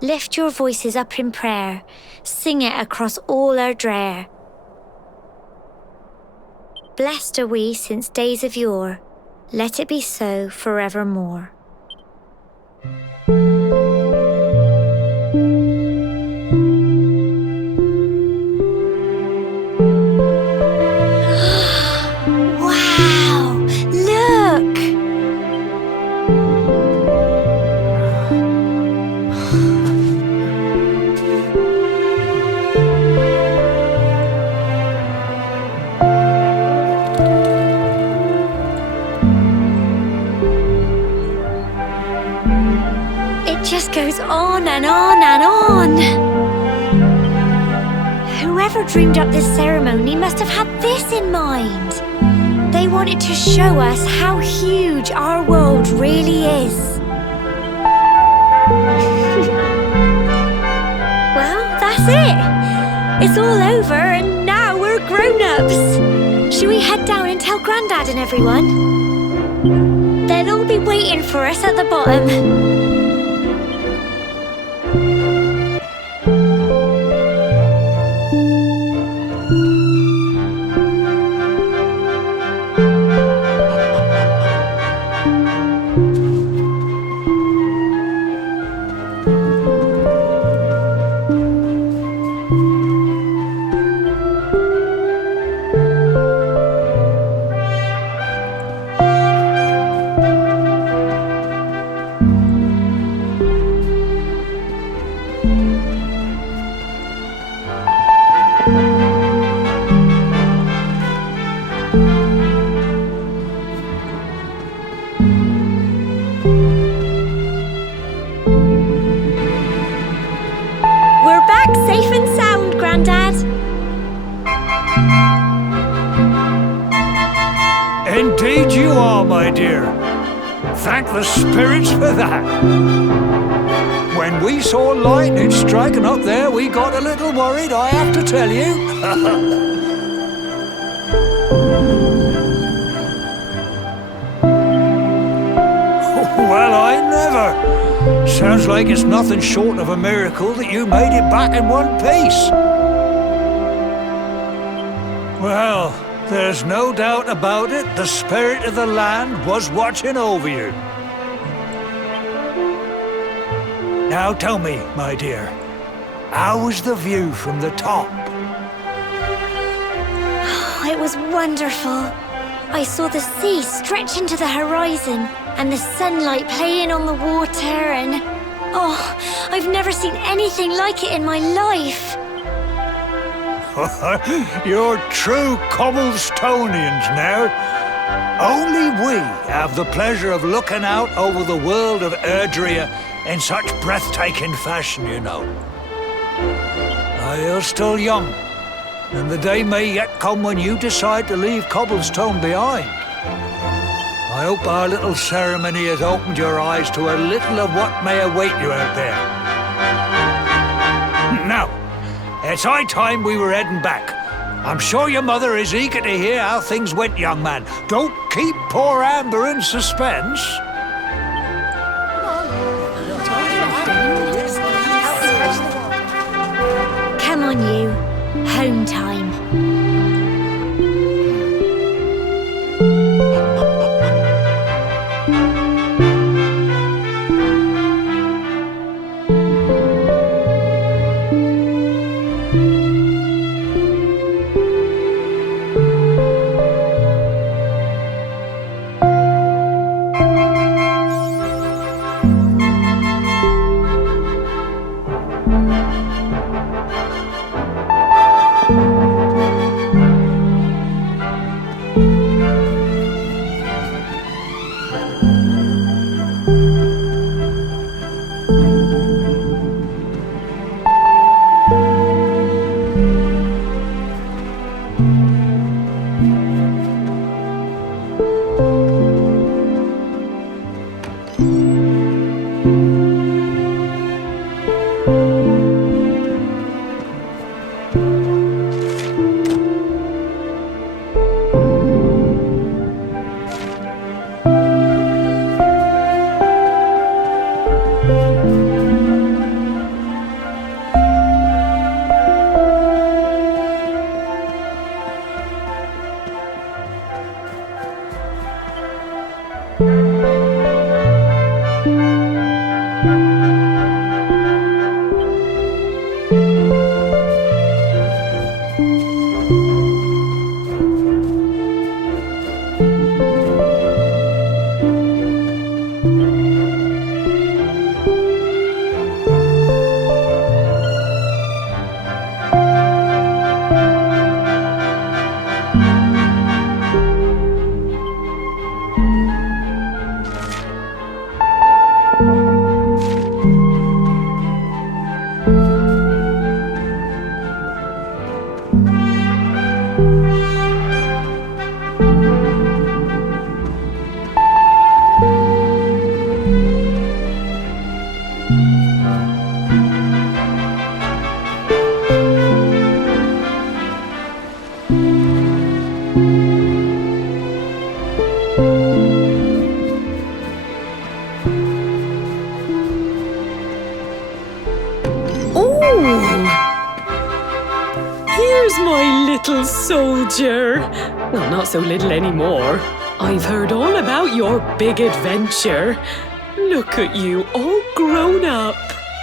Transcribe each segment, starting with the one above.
Lift your voices up in prayer. Sing it across all our drear. Blessed are we since days of yore. Let it be so forevermore. Wow! Look! It just goes on and on and on. Whoever dreamed up this ceremony must have had this in mind. They wanted to show us how huge our world really is. Well, that's it. It's all over and now we're grown-ups. Should we head down and tell Grandad and everyone? They'll all be waiting for us at the bottom. We're back safe and sound, Grandad. Indeed you are, my dear. Thank the spirits for that. When we saw lightning striking up there, we got a little worried, I have to tell you. Well, I never. Sounds like it's nothing short of a miracle that you made it back in one piece. Well, there's no doubt about it, the spirit of the land was watching over you. Now tell me, my dear, how was the view from the top? It was wonderful. I saw the sea stretch into the horizon and the sunlight playing on the water and... oh, I've never seen anything like it in my life. You're true Cobblestonians now. Only we have the pleasure of looking out over the world of Erdrea in such breathtaking fashion, you know. You're still young, and the day may yet come when you decide to leave Cobblestone behind. I hope our little ceremony has opened your eyes to a little of what may await you out there. Now, it's high time we were heading back. I'm sure your mother is eager to hear how things went, young man. Don't keep poor Amber in suspense. Come on, you. Home time. Here's my little soldier. Well, not so little anymore. I've heard all about your big adventure. Look at you, all grown up.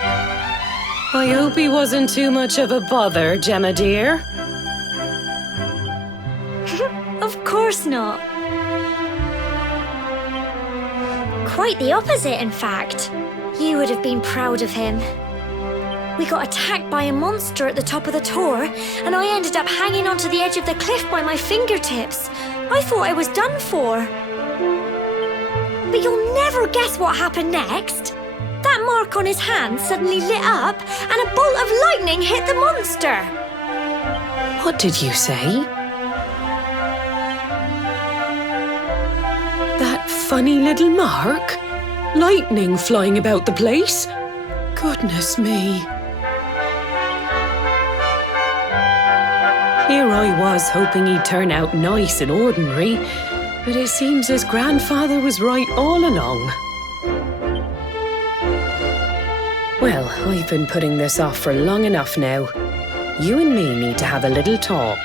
I hope he wasn't too much of a bother, Gemma dear. Of course not. Quite the opposite, in fact. You would have been proud of him. We got attacked by a monster at the top of the tor, and I ended up hanging onto the edge of the cliff by my fingertips. I thought I was done for. But you'll never guess what happened next. That mark on his hand suddenly lit up, and a bolt of lightning hit the monster. What did you say? That funny little mark? Lightning flying about the place? Goodness me. Here I was hoping he'd turn out nice and ordinary, but it seems his grandfather was right all along. Well, I've been putting this off for long enough now. You and me need to have a little talk.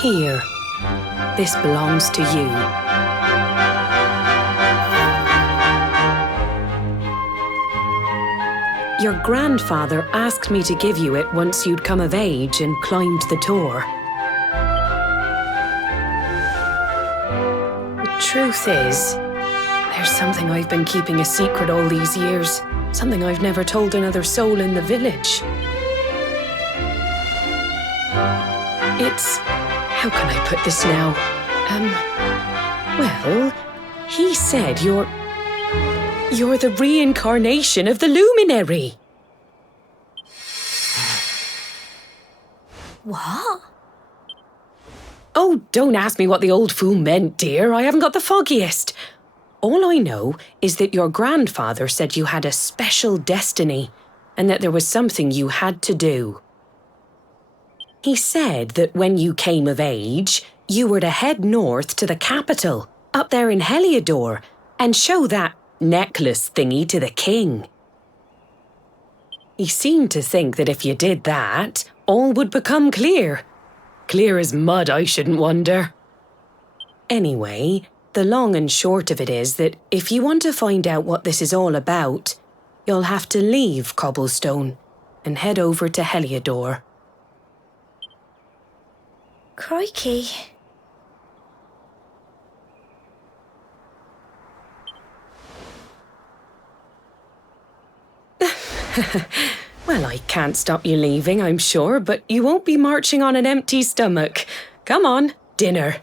Here, this belongs to you. Your grandfather asked me to give you it once you'd come of age and climbed the tor. The truth is, there's something I've been keeping a secret all these years. Something I've never told another soul in the village. It's... how can I put this now? Well, he said you're the reincarnation of the luminary. What? Oh, don't ask me what the old fool meant, dear. I haven't got the foggiest. All I know is that your grandfather said you had a special destiny and that there was something you had to do. He said that when you came of age, you were to head north to the capital, up there in Heliodor, and show that necklace thingy to the king. He seemed to think that if you did that, all would become clear. Clear as mud, I shouldn't wonder. Anyway, the long and short of it is that if you want to find out what this is all about, you'll have to leave Cobblestone and head over to Heliodor. Crikey. Well, I can't stop you leaving, I'm sure, but you won't be marching on an empty stomach. Come on, dinner.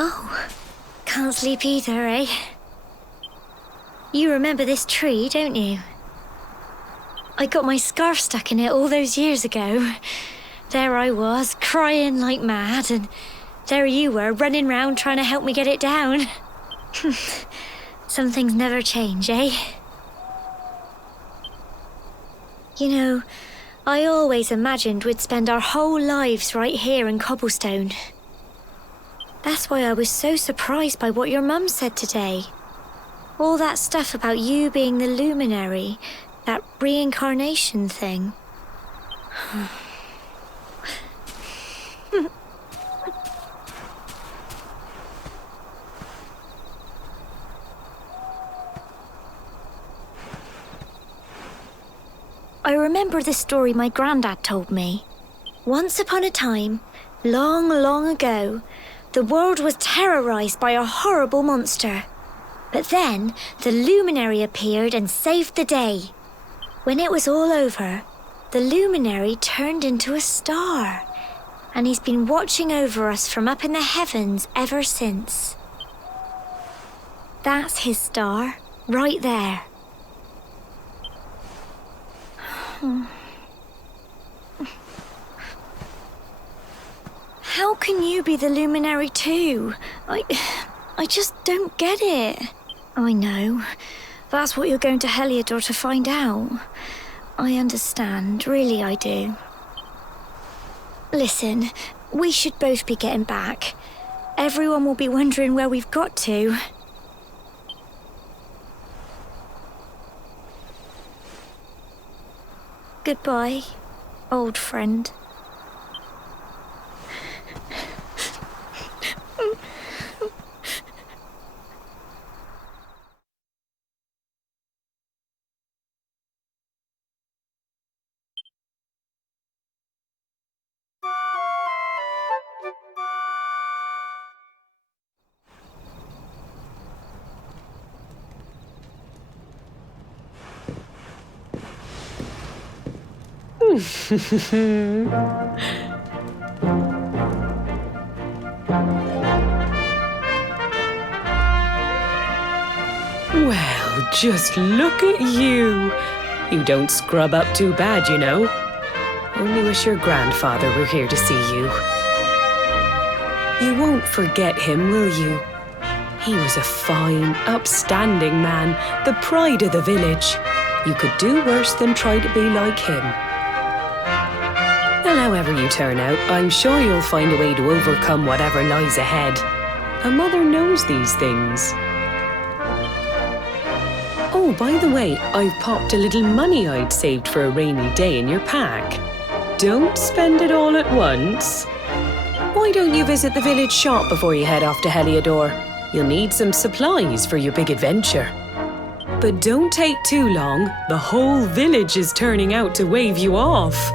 Oh, can't sleep either, eh? You remember this tree, don't you? I got my scarf stuck in it all those years ago. There I was, crying like mad, and there you were, running round trying to help me get it down. Some things never change, eh? You know, I always imagined we'd spend our whole lives right here in Cobblestone. That's why I was so surprised by what your mum said today. All that stuff about you being the luminary, that reincarnation thing. I remember the story my granddad told me. Once upon a time, long, long ago, the world was terrorized by a horrible monster. But then, the luminary appeared and saved the day. When it was all over, the luminary turned into a star. And he's been watching over us from up in the heavens ever since. That's his star, right there. How can you be the luminary too? I just don't get it. I know. That's what you're going to Heliodor to find out. I understand, really I do. Listen, we should both be getting back. Everyone will be wondering where we've got to. Goodbye, old friend. Well, just look at you. You don't scrub up too bad, you know. Only wish your grandfather were here to see you. You won't forget him, will you? He was a fine, upstanding man, the pride of the village. You could do worse than try to be like him. Well, however you turn out, I'm sure you'll find a way to overcome whatever lies ahead. A mother knows these things. Oh, by the way, I've popped a little money I'd saved for a rainy day in your pack. Don't spend it all at once. Why don't you visit the village shop before you head off to Heliodor? You'll need some supplies for your big adventure. But don't take too long. The whole village is turning out to wave you off.